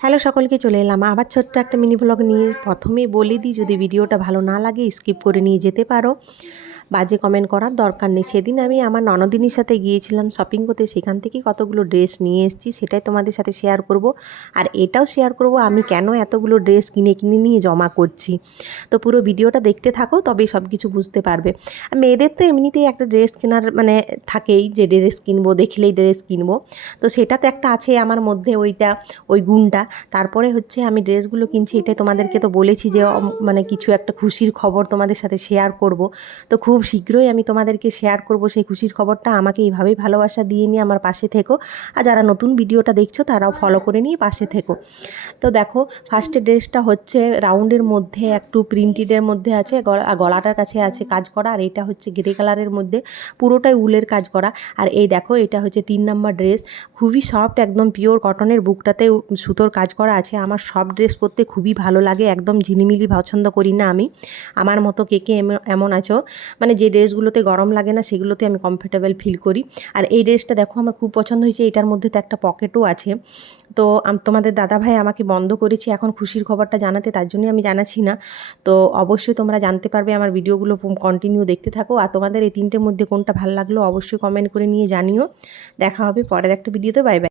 Hello সকলকে চলে এলাম আবার ছোট্ট একটা মিনি ব্লগ নিয়ে। প্রথমে বলে দিই, যদি ভিডিওটা ভালো না লাগে স্কিপ করে নিয়ে যেতে পারো। বাজে কমেন্ট করার দরকার নেই। সেদিন আমি আমার ননদিনীর সাথে গিয়েছিলাম শপিং করতে, সেখান থেকে কতগুলো ড্রেস নিয়ে এসেছি, সেটাই তোমাদের সাথে শেয়ার করব। আর এটাও শেয়ার করব, আমি কেন এতগুলো ড্রেস কিনে কিনে নিয়ে জমা করছি? তো পুরো ভিডিওটা দেখতে থাকো তবেই সব কিছু বুঝতে পারবে। মেয়েদের তো এমনিতেই একটা ড্রেস কেনার মানে থাকেই, যে ড্রেস কিনবো, দেখলেই ড্রেস কিনবো। তো সেটা তো একটা আছে আমার মধ্যে ওইটা, ওই গুণটা। তারপরে হচ্ছে আমি ড্রেসগুলো কিনছি, এটাই তোমাদেরকে তো বলেছি যে মানে কিছু একটা খুশির খবর তোমাদের সাথে শেয়ার করব। তো খুব শীঘ্রই আমি তোমাদেরকে শেয়ার করব সেই খুশির খবরটা। আমাকে এইভাবেই ভালোবাসা দিয়ে নিয়ে আমার পাশে থেকো। আর যারা নতুন ভিডিওটা দেখছ, তারাও ফলো করে নিয়ে পাশে থেকো। তো দেখো ফার্স্টে ড্রেসটা হচ্ছে রাউন্ডের মধ্যে, একটু প্রিন্টেডের মধ্যে আছে, গলা- গলাটার কাছে আছে কাজ করা, আর এটা হচ্ছে গ্রে কালারের মধ্যে পুরোটাই উলের কাজ করা। আর এই দেখো, এটা হচ্ছে তিন নাম্বার ড্রেস খুবই সফট একদম পিওর কটনের বুকটাতে সুতোর কাজ করা আছে। আমার সব ড্রেস পরতে খুবই ভালো লাগে, একদম ঝিলিমিলি পছন্দ করি না আমি। আমার মতো কে কে এম- এমন আছো। মানে যে ড্রেসগুলোতে গরম লাগে না, সেগুলোতে আমি কমফোর্টেবল ফিল করি। আর এই ড্রেসটা দেখো, আমার খুব পছন্দ হয়েছে। এটার মধ্যে তো একটা পকেটও আছে। তো তোমাদের দাদাভাই আমাকে বন্ধ করেছে এখন খুশির খবরটা জানাতে, তার জন্যই আমি জানাচ্ছি না। তো অবশ্যই তোমরা জানতে পারবে, আমার ভিডিওগুলো কন্টিনিউ দেখতে থাকো। আর তোমাদের এই তিনটের মধ্যে কোনটা ভালো লাগল, অবশ্যই কমেন্ট করে নিয়ে জানিও। দেখা হবে পরের একটা ভিডিওতে। Bye bye